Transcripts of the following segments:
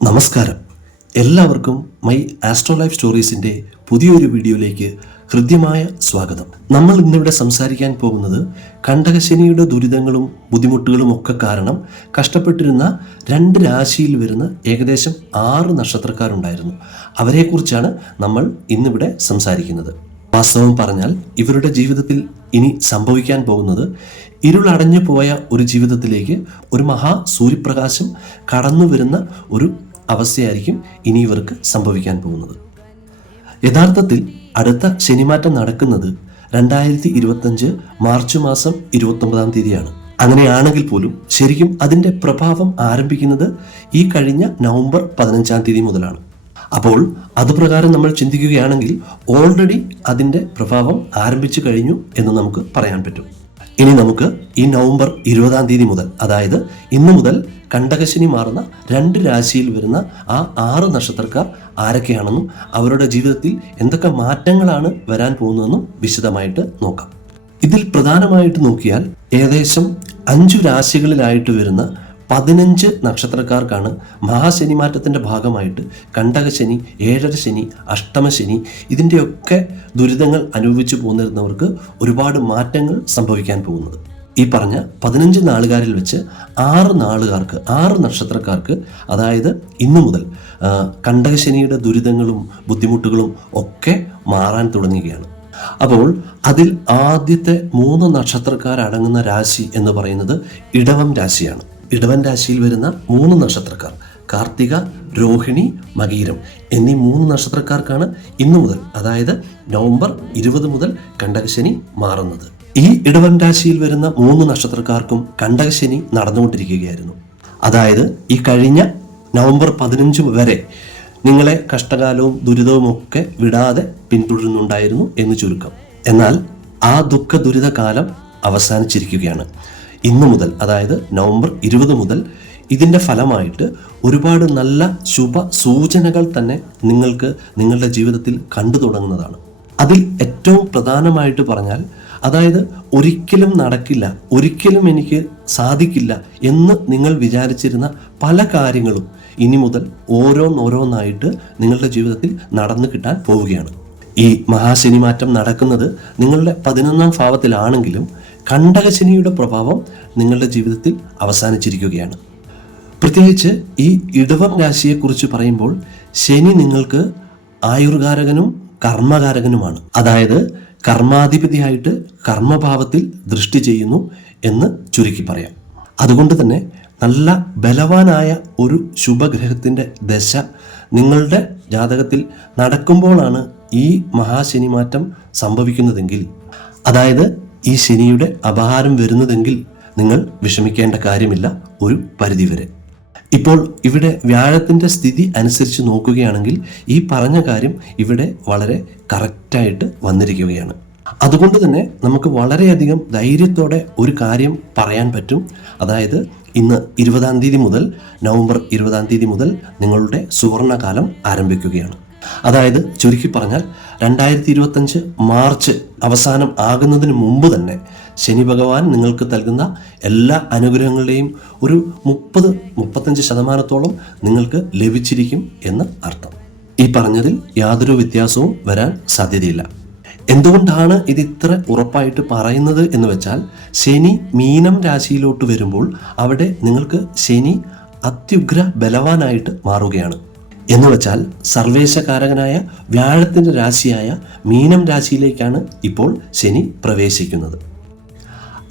നമസ്കാരം. എല്ലാവർക്കും my astro life സ്റ്റോറീസിൻ്റെ പുതിയൊരു വീഡിയോയിലേക്ക് ഹൃദ്യമായ സ്വാഗതം. നമ്മൾ ഇന്നിവിടെ സംസാരിക്കാൻ പോകുന്നത് കണ്ടകശനിയുടെ ദുരിതങ്ങളും ബുദ്ധിമുട്ടുകളും ഒക്കെ കാരണം കഷ്ടപ്പെട്ടിരുന്ന 2 രാശിയിൽ വരുന്ന ഏകദേശം 6 നക്ഷത്രക്കാരുണ്ടായിരുന്നു. അവരെക്കുറിച്ചാണ് നമ്മൾ ഇന്നിവിടെ സംസാരിക്കുന്നത്. വാസ്തവം പറഞ്ഞാൽ ഇവരുടെ ജീവിതത്തിൽ ഇനി സംഭവിക്കാൻ പോകുന്നത് ഇരുളടഞ്ഞു പോയ ഒരു ജീവിതത്തിലേക്ക് ഒരു മഹാ സൂര്യപ്രകാശം കടന്നു വരുന്ന ഒരു അവസ്ഥയായിരിക്കും ഇനി ഇവർക്ക് സംഭവിക്കാൻ പോകുന്നത്. യഥാർത്ഥത്തിൽ അടുത്ത ശനിമാറ്റം നടക്കുന്നത് 2025 മാർച്ച് മാസം 29 തീയതിയാണ്. അങ്ങനെയാണെങ്കിൽ പോലും ശരിക്കും അതിൻ്റെ പ്രഭാവം ആരംഭിക്കുന്നത് ഈ കഴിഞ്ഞ നവംബർ 15 തീയതി മുതലാണ്. അപ്പോൾ അതുപ്രകാരം നമ്മൾ ചിന്തിക്കുകയാണെങ്കിൽ ഓൾറെഡി അതിൻ്റെ പ്രഭാവം ആരംഭിച്ചു കഴിഞ്ഞു എന്ന് നമുക്ക് പറയാൻ പറ്റും. ഇനി നമുക്ക് ഈ നവംബർ 20 തീയതി മുതൽ, അതായത് ഇന്നു മുതൽ കണ്ടകശനി മാറുന്ന 2 രാശിയിൽ വരുന്ന ആ 6 നക്ഷത്രക്കാർ ആരൊക്കെയാണെന്നും അവരുടെ ജീവിതത്തിൽ എന്തൊക്കെ മാറ്റങ്ങളാണ് വരാൻ പോകുന്നതെന്നും വിശദമായിട്ട് നോക്കാം. ഇതിൽ പ്രധാനമായിട്ട് നോക്കിയാൽ ഏകദേശം 5 രാശികളിലായിട്ട് വരുന്ന 15 നക്ഷത്രക്കാർക്കാണ് മഹാശനിമാറ്റത്തിൻ്റെ ഭാഗമായിട്ട് കണ്ടകശനി, 7ര ശനി, അഷ്ടമശനി ഇതിൻ്റെയൊക്കെ ദുരിതങ്ങൾ അനുഭവിച്ചു പോന്നിരുന്നവർക്ക് ഒരുപാട് മാറ്റങ്ങൾ സംഭവിക്കാൻ പോകുന്നത്. ഈ പറഞ്ഞ 15 നാളുകാരിൽ വെച്ച് 6 നക്ഷത്രക്കാർക്ക്, അതായത് ഇന്നു മുതൽ കണ്ടകശനിയുടെ ദുരിതങ്ങളും ബുദ്ധിമുട്ടുകളും ഒക്കെ മാറാൻ തുടങ്ങുകയാണ്. അപ്പോൾ അതിൽ ആദ്യത്തെ 3 നക്ഷത്രക്കാരടങ്ങുന്ന രാശി എന്ന് പറയുന്നത് ഇടവം രാശിയാണ്. ഇടവൻ രാശിയിൽ വരുന്ന 3 നക്ഷത്രക്കാർ കാർത്തിക, രോഹിണി, മകീരം എന്നീ 3 നക്ഷത്രക്കാർക്കാണ് ഇന്നു മുതൽ, അതായത് നവംബർ 20 മുതൽ കണ്ടകശനി മാറുന്നത്. ഈ ഇടവൻ രാശിയിൽ വരുന്ന 3 നക്ഷത്രക്കാർക്കും കണ്ടകശനി നടന്നുകൊണ്ടിരിക്കുകയായിരുന്നു. അതായത് ഈ കഴിഞ്ഞ നവംബർ 15 വരെ നിങ്ങളെ കഷ്ടകാലവും ദുരിതവും ഒക്കെ വിടാതെ പിന്തുടരുന്നുണ്ടായിരുന്നു എന്ന് ചുരുക്കം. എന്നാൽ ആ ദുഃഖ ദുരിതകാലം അവസാനിച്ചിരിക്കുകയാണ്. ഇന്നു മുതൽ, അതായത് നവംബർ 20 മുതൽ ഇതിൻ്റെ ഫലമായിട്ട് ഒരുപാട് നല്ല ശുഭ സൂചനകൾ തന്നെ നിങ്ങൾക്ക് നിങ്ങളുടെ ജീവിതത്തിൽ കണ്ടു തുടങ്ങുന്നതാണ്. അതിൽ ഏറ്റവും പ്രധാനമായിട്ട് പറഞ്ഞാൽ, അതായത് ഒരിക്കലും നടക്കില്ല, ഒരിക്കലും എനിക്ക് സാധിക്കില്ല എന്ന് നിങ്ങൾ വിചാരിച്ചിരുന്ന പല കാര്യങ്ങളും ഇനി മുതൽ ഓരോന്നായിട്ട് നിങ്ങളുടെ ജീവിതത്തിൽ നടന്നു കിട്ടാൻ പോവുകയാണ്. ഈ മഹാശനിമാറ്റം നടക്കുന്നത് നിങ്ങളുടെ 11ാം ഭാവത്തിലാണെങ്കിലും കണ്ടകശനിയുടെ പ്രഭാവം നിങ്ങളുടെ ജീവിതത്തിൽ അവസാനിച്ചിരിക്കുകയാണ്. പ്രത്യേകിച്ച് ഈ ഇടവം രാശിയെക്കുറിച്ച് പറയുമ്പോൾ ശനി നിങ്ങൾക്ക് ആയുർകാരകനും കർമ്മകാരകനുമാണ്. അതായത് കർമാധിപതിയായിട്ട് കർമ്മഭാവത്തിൽ ദൃഷ്ടി ചെയ്യുന്നു എന്ന് ചുരുക്കി പറയാം. അതുകൊണ്ട് തന്നെ നല്ല ബലവാനായ ഒരു ശുഭഗ്രഹത്തിൻ്റെ ദശ നിങ്ങളുടെ ജാതകത്തിൽ നടക്കുമ്പോഴാണ് ഈ മഹാശനിമാറ്റം സംഭവിക്കുന്നതെങ്കിൽ, അതായത് ഈ ശനിയുടെ അപഹാരം വരുന്നതെങ്കിൽ നിങ്ങൾ വിഷമിക്കേണ്ട കാര്യമില്ല ഒരു പരിധിവരെ. ഇപ്പോൾ ഇവിടെ വ്യാഴത്തിൻ്റെ സ്ഥിതി അനുസരിച്ച് നോക്കുകയാണെങ്കിൽ ഈ പറഞ്ഞ കാര്യം ഇവിടെ വളരെ കറക്റ്റായിട്ട് വന്നിരിക്കുകയാണ്. അതുകൊണ്ട് തന്നെ നമുക്ക് വളരെയധികം ധൈര്യത്തോടെ ഒരു കാര്യം പറയാൻ പറ്റും. അതായത് ഇന്ന് 20 തീയതി മുതൽ, നവംബർ 20 തീയതി മുതൽ നിങ്ങളുടെ സുവർണകാലം ആരംഭിക്കുകയാണ്. അതായത് ചുരുക്കി പറഞ്ഞാൽ 2025 മാർച്ച് അവസാനം ആകുന്നതിന് മുമ്പ് തന്നെ ശനി ഭഗവാൻ നിങ്ങൾക്ക് നൽകുന്ന എല്ലാ അനുഗ്രഹങ്ങളുടെയും ഒരു 30-35% നിങ്ങൾക്ക് ലഭിച്ചിരിക്കും എന്ന് അർത്ഥം. ഈ പറഞ്ഞതിൽ യാതൊരു വ്യത്യാസവും വരാൻ സാധ്യതയില്ല. എന്തുകൊണ്ടാണ് ഇത് ഇത്ര ഉറപ്പായിട്ട് പറയുന്നത് എന്ന് വെച്ചാൽ, ശനി മീനം രാശിയിലോട്ട് വരുമ്പോൾ അവിടെ നിങ്ങൾക്ക് ശനി അത്യുഗ്ര ബലവാനായിട്ട് മാറുകയാണ്. എന്ന് വെച്ചാൽ സർവേശകാരകനായ വ്യാഴത്തിൻ്റെ രാശിയായ മീനം രാശിയിലേക്കാണ് ഇപ്പോൾ ശനി പ്രവേശിക്കുന്നത്.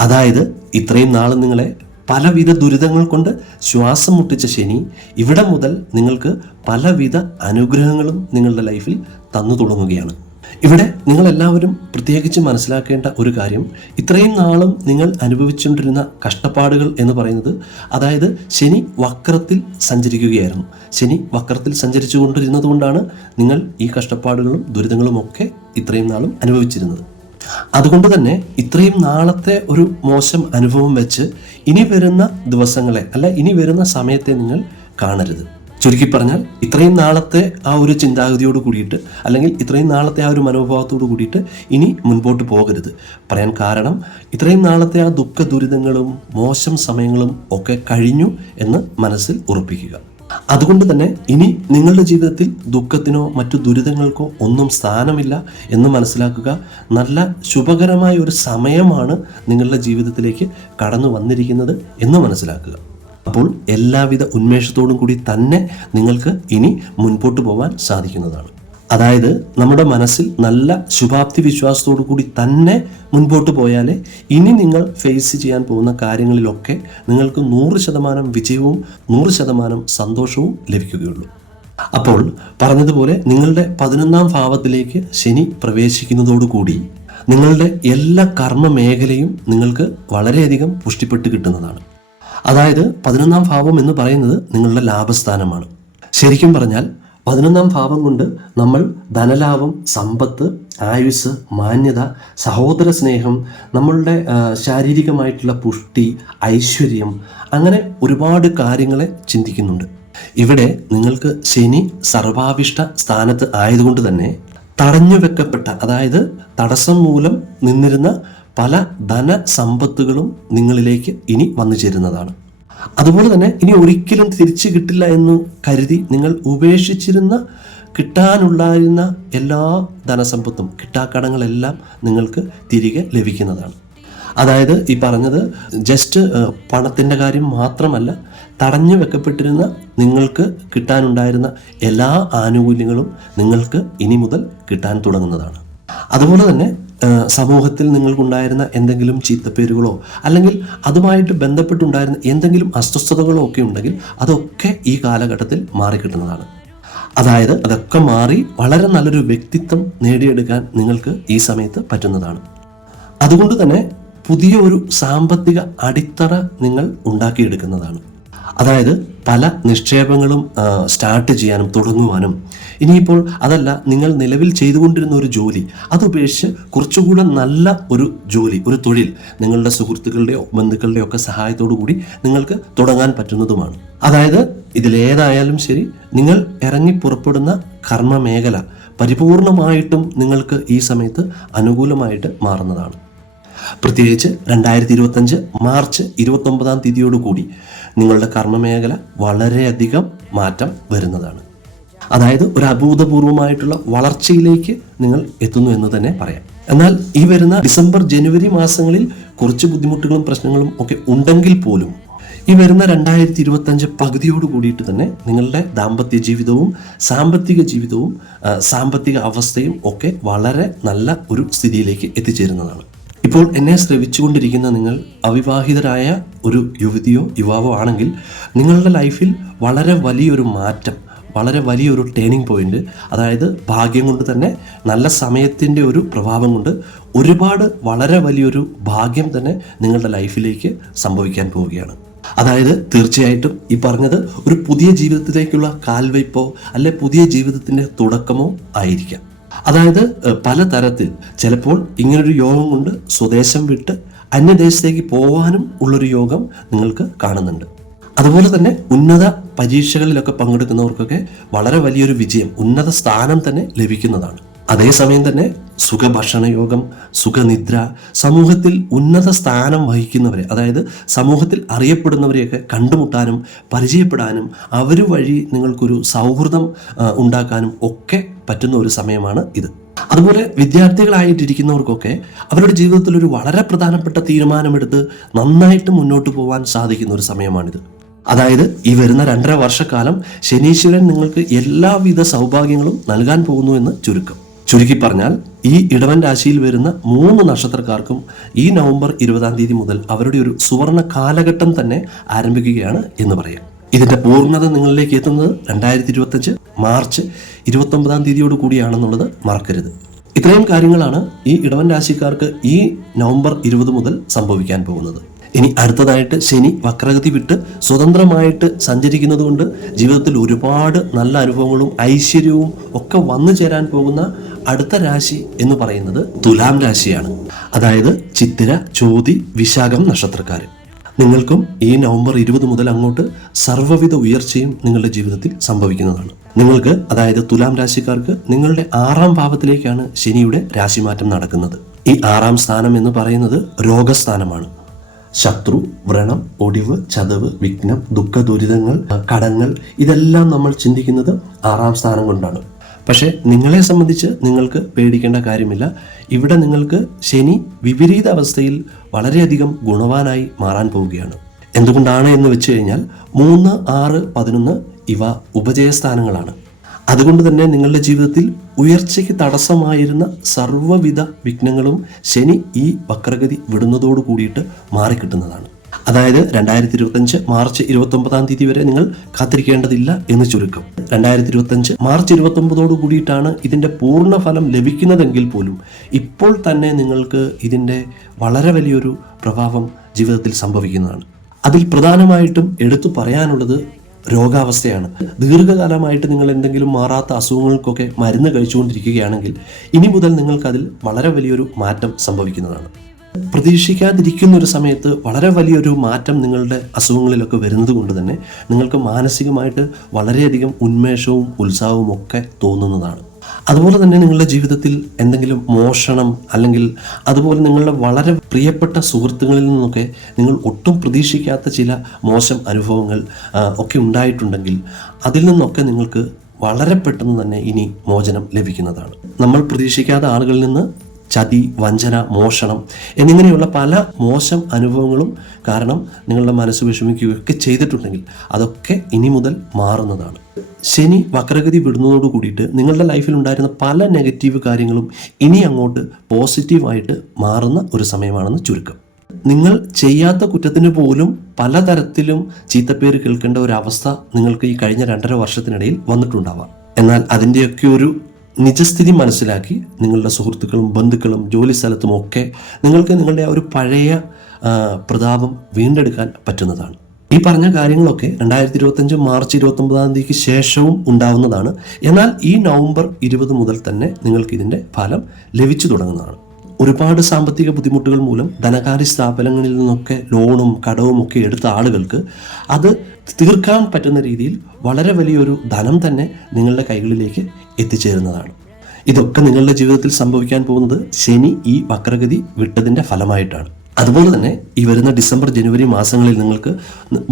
അതായത് ഇത്രയും നാൾ നിങ്ങളെ പലവിധ ദുരിതങ്ങൾ കൊണ്ട് ശ്വാസം മുട്ടിച്ച ശനി ഇവിടെ മുതൽ നിങ്ങൾക്ക് പലവിധ അനുഗ്രഹങ്ങളും നിങ്ങളുടെ ലൈഫിൽ തന്നു തുടങ്ങുകയാണ്. ഇവിടെ നിങ്ങളെല്ലാവരും പ്രത്യേകിച്ച് മനസ്സിലാക്കേണ്ട ഒരു കാര്യം, ഇത്രയും നാളും നിങ്ങൾ അനുഭവിച്ചുകൊണ്ടിരുന്ന കഷ്ടപ്പാടുകൾ എന്ന് പറയുന്നത്, അതായത് ശനി വക്രത്തിൽ സഞ്ചരിക്കുകയായിരുന്നു. ശനി വക്രത്തിൽ സഞ്ചരിച്ചു കൊണ്ടിരുന്നത് കൊണ്ടാണ് നിങ്ങൾ ഈ കഷ്ടപ്പാടുകളും ദുരിതങ്ങളും ഒക്കെ ഇത്രയും നാളും അനുഭവിച്ചിരുന്നത്. അതുകൊണ്ട് തന്നെ ഇത്രയും നാളത്തെ ഒരു മോശം അനുഭവം വെച്ച് ഇനി വരുന്ന ദിവസങ്ങളെ, ഇനി വരുന്ന സമയത്തെ നിങ്ങൾ കാണരുത്. ചുരുക്കി പറഞ്ഞാൽ ഇത്രയും നാളത്തെ ആ ഒരു ചിന്താഗതിയോട് കൂടിയിട്ട്, അല്ലെങ്കിൽ ഇത്രയും നാളത്തെ ആ ഒരു മനോഭാവത്തോട് കൂടിയിട്ട് ഇനി മുൻപോട്ട് പോകരുത്. പറയാൻ കാരണം, ഇത്രയും നാളത്തെ ആ ദുഃഖ ദുരിതങ്ങളും മോശം സമയങ്ങളും ഒക്കെ കഴിഞ്ഞു എന്ന് മനസ്സിൽ ഉറപ്പിക്കുക. അതുകൊണ്ട് തന്നെ ഇനി നിങ്ങളുടെ ജീവിതത്തിൽ ദുഃഖത്തിനോ മറ്റു ദുരിതങ്ങൾക്കോ ഒന്നും സ്ഥാനമില്ല എന്ന് മനസ്സിലാക്കുക. നല്ല ശുഭകരമായ ഒരു സമയമാണ് നിങ്ങളുടെ ജീവിതത്തിലേക്ക് കടന്നു വന്നിരിക്കുന്നത് എന്ന് മനസ്സിലാക്കുക. അപ്പോൾ എല്ലാവിധ ഉന്മേഷത്തോടും കൂടി തന്നെ നിങ്ങൾക്ക് ഇനി മുൻപോട്ട് പോകാൻ സാധിക്കുന്നതാണ്. അതായത് നമ്മുടെ മനസ്സിൽ നല്ല ശുഭാപ്തി വിശ്വാസത്തോടു കൂടി തന്നെ മുൻപോട്ട് പോയാലേ ഇനി നിങ്ങൾ ഫേസ് ചെയ്യാൻ പോകുന്ന കാര്യങ്ങളിലൊക്കെ നിങ്ങൾക്ക് 100% വിജയവും 100% സന്തോഷവും ലഭിക്കുകയുള്ളൂ. അപ്പോൾ പറഞ്ഞതുപോലെ നിങ്ങളുടെ 11ാം ഭാവത്തിലേക്ക് ശനി പ്രവേശിക്കുന്നതോടുകൂടി നിങ്ങളുടെ എല്ലാ കർമ്മ മേഖലയും നിങ്ങൾക്ക് വളരെയധികം പുഷ്ടിപ്പെട്ട് കിട്ടുന്നതാണ്. അതായത് 11ാം ഭാവം എന്ന് പറയുന്നത് നിങ്ങളുടെ ലാഭസ്ഥാനമാണ്. ശരിക്കും പറഞ്ഞാൽ 11ാം ഭാവം കൊണ്ട് നമ്മൾ ധനലാഭം, സമ്പത്ത്, ആയുസ്, മാന്യത, സഹോദര സ്നേഹം, നമ്മളുടെ ശാരീരികമായിട്ടുള്ള പുഷ്ടി, ഐശ്വര്യം, അങ്ങനെ ഒരുപാട് കാര്യങ്ങളെ ചിന്തിക്കുന്നുണ്ട്. ഇവിടെ നിങ്ങൾക്ക് ശനി സർവാഭിഷ്ട സ്ഥാനത്ത് ആയതുകൊണ്ട് തന്നെ തടഞ്ഞു വെക്കപ്പെട്ട, അതായത് തടസ്സം മൂലം നിന്നിരുന്ന പല ധനസമ്പത്തുകളും നിങ്ങളിലേക്ക് ഇനി വന്നു ചേരുന്നതാണ്. അതുപോലെ തന്നെ ഇനി ഒരിക്കലും തിരിച്ചു കിട്ടില്ല എന്ന് കരുതി നിങ്ങൾ ഉപേക്ഷിച്ചിരുന്ന കിട്ടാനുണ്ടായിരുന്ന എല്ലാ ധനസമ്പത്തും കിട്ടാക്കടങ്ങളെല്ലാം നിങ്ങൾക്ക് തിരികെ ലഭിക്കുന്നതാണ്. അതായത് ഈ പറഞ്ഞത് ജസ്റ്റ് പണത്തിൻ്റെ കാര്യം മാത്രമല്ല, തടഞ്ഞു വെക്കപ്പെട്ടിരുന്ന നിങ്ങൾക്ക് കിട്ടാനുണ്ടായിരുന്ന എല്ലാ ആനുകൂല്യങ്ങളും നിങ്ങൾക്ക് ഇനി മുതൽ കിട്ടാൻ തുടങ്ങുന്നതാണ്. അതുപോലെ തന്നെ സമൂഹത്തിൽ നിങ്ങൾക്കുണ്ടായിരുന്ന എന്തെങ്കിലും ചീത്തപ്പേരുകളോ അല്ലെങ്കിൽ അതുമായിട്ട് ബന്ധപ്പെട്ടുണ്ടായിരുന്ന എന്തെങ്കിലും അസ്വസ്ഥതകളോ ഒക്കെ ഉണ്ടെങ്കിൽ അതൊക്കെ ഈ കാലഘട്ടത്തിൽ മാറിക്കിട്ടുന്നതാണ്. അതായത് അതൊക്കെ മാറി വളരെ നല്ലൊരു വ്യക്തിത്വം നേടിയെടുക്കാൻ നിങ്ങൾക്ക് ഈ സമയത്ത് പറ്റുന്നതാണ്. അതുകൊണ്ട് തന്നെ പുതിയ ഒരു സാമ്പത്തിക അടിത്തറ നിങ്ങൾ ഉണ്ടാക്കിയെടുക്കുന്നതാണ്. അതായത് പല നിക്ഷേപങ്ങളും സ്റ്റാർട്ട് ചെയ്യാനും തുടങ്ങുവാനും, ഇനിയിപ്പോൾ അതല്ല നിങ്ങൾ നിലവിൽ ചെയ്തുകൊണ്ടിരുന്ന ഒരു ജോലി അതുപേക്ഷിച്ച് കുറച്ചുകൂടെ നല്ല ഒരു ജോലി, ഒരു തൊഴിൽ നിങ്ങളുടെ സുഹൃത്തുക്കളുടെയോ ബന്ധുക്കളുടെയോ ഒക്കെ സഹായത്തോടു കൂടി നിങ്ങൾക്ക് തുടങ്ങാൻ പറ്റുന്നതുമാണ്. അതായത് ഇതിലേതായാലും ശരി, നിങ്ങൾ ഇറങ്ങി പുറപ്പെടുന്ന കർമ്മ മേഖല പരിപൂർണമായിട്ടും നിങ്ങൾക്ക് ഈ സമയത്ത് അനുകൂലമായിട്ട് മാറുന്നതാണ്. പ്രത്യേകിച്ച് 2025 മാർച്ച് 29-ാം തീയതിയോടുകൂടി നിങ്ങളുടെ കർമ്മമേഖല വളരെയധികം മാറ്റം വരുന്നതാണ്. അതായത് ഒരു അഭൂതപൂർവമായിട്ടുള്ള വളർച്ചയിലേക്ക് നിങ്ങൾ എത്തുന്നു എന്ന് തന്നെ പറയാം. എന്നാൽ ഈ വരുന്ന ഡിസംബർ, ജനുവരി മാസങ്ങളിൽ കുറച്ച് ബുദ്ധിമുട്ടുകളും പ്രശ്നങ്ങളും ഒക്കെ ഉണ്ടെങ്കിൽ പോലും ഈ വരുന്ന 2025 പകുതിയോട് കൂടിയിട്ട് തന്നെ നിങ്ങളുടെ ദാമ്പത്യ ജീവിതവും സാമ്പത്തിക ജീവിതവും സാമ്പത്തിക അവസ്ഥയും ഒക്കെ വളരെ നല്ല ഒരു സ്ഥിതിയിലേക്ക് എത്തിച്ചേരുന്നതാണ്. ഇപ്പോൾ എന്നെ ശ്രവിച്ചുകൊണ്ടിരിക്കുന്ന നിങ്ങൾ അവിവാഹിതരായ ഒരു യുവതിയോ യുവാവോ ആണെങ്കിൽ നിങ്ങളുടെ ലൈഫിൽ വളരെ വലിയൊരു മാറ്റം, വളരെ വലിയൊരു ടേണിംഗ് പോയിന്റ്, അതായത് ഭാഗ്യം കൊണ്ട് തന്നെ നല്ല സമയത്തിൻ്റെ ഒരു പ്രഭാവം കൊണ്ട് ഒരുപാട് വളരെ വലിയൊരു ഭാഗ്യം തന്നെ നിങ്ങളുടെ ലൈഫിലേക്ക് സംഭവിക്കാൻ പോവുകയാണ്. അതായത് തീർച്ചയായിട്ടും ഈ പറഞ്ഞത് ഒരു പുതിയ ജീവിതത്തിലേക്കുള്ള കാൽവയ്പോ അല്ലെ പുതിയ ജീവിതത്തിൻ്റെ തുടക്കമോ ആയിരിക്കാം. അതായത് പലതരത്തിൽ ചിലപ്പോൾ ഇങ്ങനൊരു യോഗം കൊണ്ട് സ്വദേശം വിട്ട് അന്യദേശത്തേക്ക് പോകാനും ഉള്ളൊരു യോഗം നിങ്ങൾക്ക് കാണുന്നുണ്ട്. അതുപോലെ തന്നെ ഉന്നത പരീക്ഷകളിലൊക്കെ പങ്കെടുക്കുന്നവർക്കൊക്കെ വളരെ വലിയൊരു വിജയം, ഉന്നത സ്ഥാനം തന്നെ ലഭിക്കുന്നതാണ്. അതേസമയം തന്നെ സുഖഭക്ഷണ യോഗം, സുഖനിദ്ര, സമൂഹത്തിൽ ഉന്നത സ്ഥാനം വഹിക്കുന്നവരെ, അതായത് സമൂഹത്തിൽ അറിയപ്പെടുന്നവരെയൊക്കെ കണ്ടുമുട്ടാനും പരിചയപ്പെടാനും അവർ വഴി നിങ്ങൾക്കൊരു സൗഹൃദം ഉണ്ടാക്കാനും ഒക്കെ പറ്റുന്ന ഒരു സമയമാണ് ഇത്. അതുപോലെ വിദ്യാർത്ഥികളായിട്ടിരിക്കുന്നവർക്കൊക്കെ അവരുടെ ജീവിതത്തിൽ ഒരു വളരെ പ്രധാനപ്പെട്ട തീരുമാനമെടുത്ത് നന്നായിട്ട് മുന്നോട്ട് പോകാൻ സാധിക്കുന്ന ഒരു സമയമാണിത്. അതായത് ഈ വരുന്ന 2.5 വർഷക്കാലം ശനീശ്വരൻ നിങ്ങൾക്ക് എല്ലാവിധ സൗഭാഗ്യങ്ങളും നൽകാൻ പോകുന്നു എന്ന് ചുരുക്കി പറഞ്ഞാൽ ഈ ഇടവൻ രാശിയിൽ വരുന്ന 3 നക്ഷത്രക്കാർക്കും ഈ നവംബർ 20-ാം തീയതി മുതൽ അവരുടെ ഒരു സുവർണ കാലഘട്ടം തന്നെ ആരംഭിക്കുകയാണ് എന്ന് പറയാം. ഇതിന്റെ പൂർണ്ണത നിങ്ങളിലേക്ക് എത്തുന്നത് 2025 മാർച്ച് 29-ാം തീയതിയോട് കൂടിയാണെന്നുള്ളത് മറക്കരുത്. ഇത്രയും കാര്യങ്ങളാണ് ഈ ഇടവൻ രാശിക്കാർക്ക് ഈ നവംബർ 20 മുതൽ സംഭവിക്കാൻ പോകുന്നത്. ഇനി അടുത്തതായിട്ട് ശനി വക്രഗതി വിട്ട് സ്വതന്ത്രമായിട്ട് സഞ്ചരിക്കുന്നത് കൊണ്ട് ജീവിതത്തിൽ ഒരുപാട് നല്ല അനുഭവങ്ങളും ഐശ്വര്യവും ഒക്കെ വന്നു ചേരാൻ പോകുന്ന അടുത്ത രാശി എന്ന് പറയുന്നത് തുലാം രാശിയാണ്. അതായത് ചിത്തിര, ചോതി, വിശാഖം നക്ഷത്രക്കാർ. നിങ്ങൾക്കും ഈ നവംബർ 20 മുതൽ അങ്ങോട്ട് സർവ്വവിധ ഉയർച്ചയും നിങ്ങളുടെ ജീവിതത്തിൽ സംഭവിക്കുന്നതാണ്. നിങ്ങൾക്ക്, അതായത് തുലാം രാശിക്കാർക്ക് നിങ്ങളുടെ 6-ാം ഭാവത്തിലേക്കാണ് ശനിയുടെ രാശിമാറ്റം നടക്കുന്നത്. ഈ 6-ാം സ്ഥാനം എന്ന് പറയുന്നത് രോഗസ്ഥാനമാണ്. ശത്രു, വ്രണം, ഒടിവ്, ചതവ്, വിഘ്നം, ദുഃഖ, ദുരിതങ്ങൾ, കടങ്ങൾ, ഇതെല്ലാം നമ്മൾ ചിന്തിക്കുന്നത് 6ാം സ്ഥാനം കൊണ്ടാണ്. പക്ഷേ നിങ്ങളെ സംബന്ധിച്ച് നിങ്ങൾക്ക് പേടിക്കേണ്ട കാര്യമില്ല. ഇവിടെ നിങ്ങൾക്ക് ശനി വിപരീത അവസ്ഥയിൽ വളരെയധികം ഗുണവാനായി മാറാൻ പോവുകയാണ്. എന്തുകൊണ്ടാണ് എന്ന് വെച്ച് കഴിഞ്ഞാൽ 3, 6, 11 ഇവ ഉപജയസ്ഥാനങ്ങളാണ്. അതുകൊണ്ട് തന്നെ നിങ്ങളുടെ ജീവിതത്തിൽ ഉയർച്ചയ്ക്ക് തടസ്സമായിരുന്ന സർവ്വവിധ വിഘ്നങ്ങളും ശനി ഈ വക്രഗതി വിടുന്നതോട് കൂടിയിട്ട് മാറിക്കിട്ടുന്നതാണ്. അതായത് 2025 മാർച്ച് 29 വരെ നിങ്ങൾ കാത്തിരിക്കേണ്ടതില്ല എന്ന് ചുരുക്കം. 2025 മാർച്ച് 29 കൂടിയിട്ടാണ് ഇതിൻ്റെ പൂർണ്ണ ഫലം ലഭിക്കുന്നതെങ്കിൽ പോലും ഇപ്പോൾ തന്നെ നിങ്ങൾക്ക് ഇതിൻ്റെ വളരെ വലിയൊരു പ്രഭാവം ജീവിതത്തിൽ സംഭവിക്കുന്നതാണ്. അതിൽ പ്രധാനമായിട്ടും എടുത്തു പറയാനുള്ളത് രോഗാവസ്ഥയാണ്. ദീർഘകാലമായിട്ട് നിങ്ങൾ എന്തെങ്കിലും മാറാത്ത അസുഖങ്ങൾക്കൊക്കെ മരുന്ന് കഴിച്ചുകൊണ്ടിരിക്കുകയാണെങ്കിൽ ഇനി മുതൽ നിങ്ങൾക്കതിൽ വളരെ വലിയൊരു മാറ്റം സംഭവിക്കുന്നതാണ്. പ്രതീക്ഷിക്കാതിരിക്കുന്ന ഒരു സമയത്ത് വളരെ വലിയൊരു മാറ്റം നിങ്ങളുടെ അസുഖങ്ങളിലൊക്കെ വരുന്നത് കൊണ്ട് തന്നെ നിങ്ങൾക്ക് മാനസികമായിട്ട് വളരെയധികം ഉന്മേഷവും ഉത്സാഹവും ഒക്കെ തോന്നുന്നതാണ്. അതുപോലെ തന്നെ നിങ്ങളുടെ ജീവിതത്തിൽ എന്തെങ്കിലും മോഷണം അല്ലെങ്കിൽ അതുപോലെ നിങ്ങളുടെ വളരെ പ്രിയപ്പെട്ട സുഹൃത്തുക്കളിൽ നിന്നൊക്കെ നിങ്ങൾ ഒട്ടും പ്രതീക്ഷിക്കാത്ത ചില മോശം അനുഭവങ്ങൾ ഒക്കെ ഉണ്ടായിട്ടുണ്ടെങ്കിൽ അതിൽ നിന്നൊക്കെ നിങ്ങൾക്ക് വളരെ പെട്ടെന്ന് തന്നെ ഇനി മോചനം ലഭിക്കുന്നതാണ്. നമ്മൾ പ്രതീക്ഷിക്കാത്ത ആളുകളിൽ നിന്ന് ചതി, വഞ്ചന, മോഷണം എന്നിങ്ങനെയുള്ള പല മോശം അനുഭവങ്ങളും കാരണം നിങ്ങളുടെ മനസ്സ് വിഷമിക്കുകയൊക്കെ ചെയ്തിട്ടുണ്ടെങ്കിൽ അതൊക്കെ ഇനി മുതൽ മാറുന്നതാണ്. ശനി വക്രഗതി വിടുന്നതോട് കൂടിയിട്ട് നിങ്ങളുടെ ലൈഫിൽ ഉണ്ടായിരുന്ന പല നെഗറ്റീവ് കാര്യങ്ങളും ഇനി അങ്ങോട്ട് പോസിറ്റീവായിട്ട് മാറുന്ന ഒരു സമയമാണെന്ന് ചുരുക്കം. നിങ്ങൾ ചെയ്യാത്ത കുറ്റത്തിന് പോലും പലതരത്തിലും ചീത്തപ്പേര് കേൾക്കേണ്ട ഒരു അവസ്ഥ നിങ്ങൾക്ക് ഈ കഴിഞ്ഞ 2.5 വർഷത്തിനിടയിൽ വന്നിട്ടുണ്ടാവാം. എന്നാൽ അതിൻ്റെയൊക്കെ ഒരു നിജസ്ഥിതി മനസ്സിലാക്കി നിങ്ങളുടെ സുഹൃത്തുക്കളും ബന്ധുക്കളും ജോലി സ്ഥലത്തും ഒക്കെ നിങ്ങൾക്ക് നിങ്ങളുടെ ആ ഒരു പഴയ പ്രതാപം വീണ്ടെടുക്കാൻ പറ്റുന്നതാണ്. ഈ പറഞ്ഞ കാര്യങ്ങളൊക്കെ 2025 മാർച്ച് 29 ശേഷവും ഉണ്ടാവുന്നതാണ്. എന്നാൽ ഈ നവംബർ 20 മുതൽ തന്നെ നിങ്ങൾക്ക് ഇതിൻ്റെ ഫലം ലഭിച്ചു തുടങ്ങുന്നതാണ്. ഒരുപാട് സാമ്പത്തിക ബുദ്ധിമുട്ടുകൾ മൂലം ധനകാര്യ സ്ഥാപനങ്ങളിൽ നിന്നൊക്കെ ലോണും കടവും ഒക്കെ എടുത്ത ആളുകൾക്ക് അത് തീർക്കാൻ പറ്റുന്ന രീതിയിൽ വളരെ വലിയൊരു ധനം തന്നെ നിങ്ങളുടെ കൈകളിലേക്ക് എത്തിച്ചേരുന്നതാണ്. ഇതൊക്കെ നിങ്ങളുടെ ജീവിതത്തിൽ സംഭവിക്കാൻ പോകുന്നത് ശനി ഈ വക്രഗതി വിട്ടതിൻ്റെ ഫലമായിട്ടാണ്. അതുപോലെ തന്നെ ഈ വരുന്ന ഡിസംബർ, ജനുവരി മാസങ്ങളിൽ നിങ്ങൾക്ക്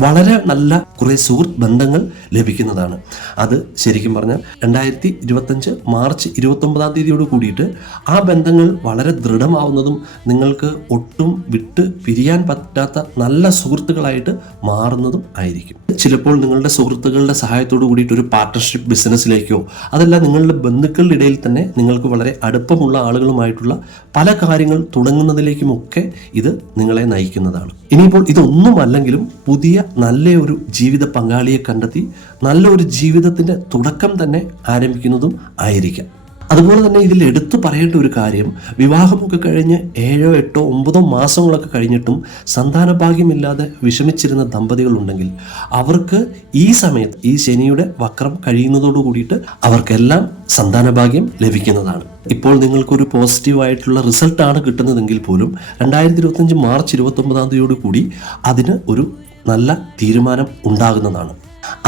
വളരെ നല്ല കുറേ സുഹൃത്ത് ബന്ധങ്ങൾ ലഭിക്കുന്നതാണ്. അത് ശരിക്കും പറഞ്ഞാൽ 2025 മാർച്ച് 29 കൂടിയിട്ട് ആ ബന്ധങ്ങൾ വളരെ ദൃഢമാവുന്നതും നിങ്ങൾക്ക് ഒട്ടും വിട്ട് പിരിയാൻ പറ്റാത്ത നല്ല സുഹൃത്തുക്കളായിട്ട് മാറുന്നതും ആയിരിക്കും. ചിലപ്പോൾ നിങ്ങളുടെ സുഹൃത്തുക്കളുടെ സഹായത്തോടു കൂടിയിട്ട് ഒരു പാർട്ട്ണർഷിപ്പ് ബിസിനസ്സിലേക്കോ അതല്ല നിങ്ങളുടെ ബന്ധുക്കളുടെ ഇടയിൽ തന്നെ നിങ്ങൾക്ക് വളരെ അടുപ്പമുള്ള ആളുകളുമായിട്ടുള്ള പല കാര്യങ്ങൾ തുടങ്ങുന്നതിലേക്കുമൊക്കെ ഇത് നിങ്ങളെ നയിക്കുന്നതാണ്. ഇനിയിപ്പോൾ ഇതൊന്നും അല്ലെങ്കിലും പുതിയ നല്ലൊരു ജീവിത പങ്കാളിയെ കണ്ടെത്തി നല്ലൊരു ജീവിതത്തിൻ്റെ തുടക്കം തന്നെ ആരംഭിക്കുന്നതും ആയിരിക്കാം. അതുപോലെ തന്നെ ഇതിൽ എടുത്തു പറയേണ്ട ഒരു കാര്യം, വിവാഹമൊക്കെ കഴിഞ്ഞ് 7, 8, 9 മാസങ്ങളൊക്കെ കഴിഞ്ഞിട്ടും സന്താന ഭാഗ്യമില്ലാതെ വിഷമിച്ചിരുന്ന ദമ്പതികളുണ്ടെങ്കിൽ അവർക്ക് ഈ സമയത്ത് ഈ ശനിയുടെ വക്രം കഴിയുന്നതോടു കൂടിയിട്ട് അവർക്കെല്ലാം സന്താന ഭാഗ്യം ലഭിക്കുന്നതാണ്. ഇപ്പോൾ നിങ്ങൾക്കൊരു പോസിറ്റീവായിട്ടുള്ള റിസൾട്ടാണ് കിട്ടുന്നതെങ്കിൽ പോലും 2025 മാർച്ച് 29 കൂടി അതിന് ഒരു നല്ല തീരുമാനം ഉണ്ടാകുന്നതാണ്.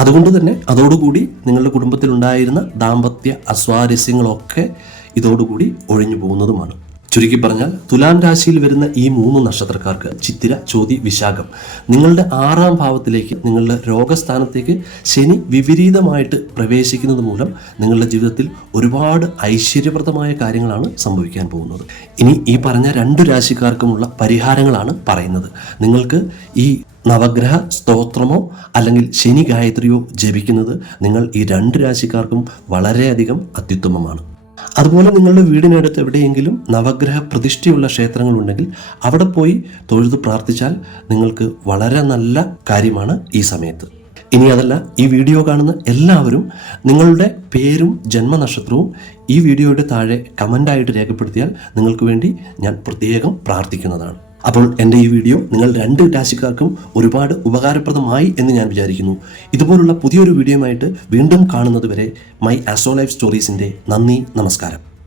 അതുകൊണ്ട് തന്നെ അതോടുകൂടി നിങ്ങളുടെ കുടുംബത്തിൽ ഉണ്ടായിരുന്ന ദാമ്പത്യ അസ്വാരസ്യങ്ങളൊക്കെ ഇതോടുകൂടി ഒഴിഞ്ഞു പോകുന്നതുമാണ്. ചുരുക്കി പറഞ്ഞാൽ തുലാം രാശിയിൽ വരുന്ന ഈ 3 നക്ഷത്രക്കാർക്ക് ചിത്തിര, ചോതി, വിശാഖം നിങ്ങളുടെ 6ാം ഭാവത്തിലേക്ക് നിങ്ങളുടെ രോഗസ്ഥാനത്തേക്ക് ശനി വിപരീതമായിട്ട് പ്രവേശിക്കുന്നത് മൂലം നിങ്ങളുടെ ജീവിതത്തിൽ ഒരുപാട് ഐശ്വര്യപ്രദമായ കാര്യങ്ങളാണ് സംഭവിക്കാൻ പോകുന്നത്. ഇനി ഈ പറഞ്ഞ 2 രാശിക്കാർക്കുമുള്ള പരിഹാരങ്ങളാണ് പറയുന്നത്. നിങ്ങൾക്ക് ഈ നവഗ്രഹ സ്തോത്രമോ അല്ലെങ്കിൽ ശനി ഗായത്രിയോ ജപിക്കുന്നത് നിങ്ങൾ ഈ 2 രാശിക്കാർക്കും വളരെയധികം അത്യുത്തമമാണ്. അതുപോലെ നിങ്ങളുടെ വീടിനടുത്ത് എവിടെയെങ്കിലും നവഗ്രഹ പ്രതിഷ്ഠയുള്ള ക്ഷേത്രങ്ങളുണ്ടെങ്കിൽ അവിടെ പോയി തൊഴുത് പ്രാർത്ഥിച്ചാൽ നിങ്ങൾക്ക് വളരെ നല്ല കാര്യമാണ് ഈ സമയത്ത്. ഇനി അതല്ല, ഈ വീഡിയോ കാണുന്ന എല്ലാവരും നിങ്ങളുടെ പേരും ജന്മനക്ഷത്രവും ഈ വീഡിയോയുടെ താഴെ കമൻ്റായിട്ട് രേഖപ്പെടുത്തിയാൽ നിങ്ങൾക്ക് വേണ്ടി ഞാൻ പ്രത്യേകം പ്രാർത്ഥിക്കുന്നതാണ്. അപ്പോൾ എൻ്റെ ഈ വീഡിയോ നിങ്ങൾ 2 രാശിക്കാർക്കും ഒരുപാട് ഉപകാരപ്രദമായി എന്ന് ഞാൻ വിചാരിക്കുന്നു. ഇതുപോലുള്ള പുതിയൊരു വീഡിയോയുമായിട്ട് വീണ്ടും കാണുന്നത് വരെ മൈ ആസ്ട്രോ ലൈഫ് സ്റ്റോറീസിൻ്റെ നന്ദി, നമസ്കാരം.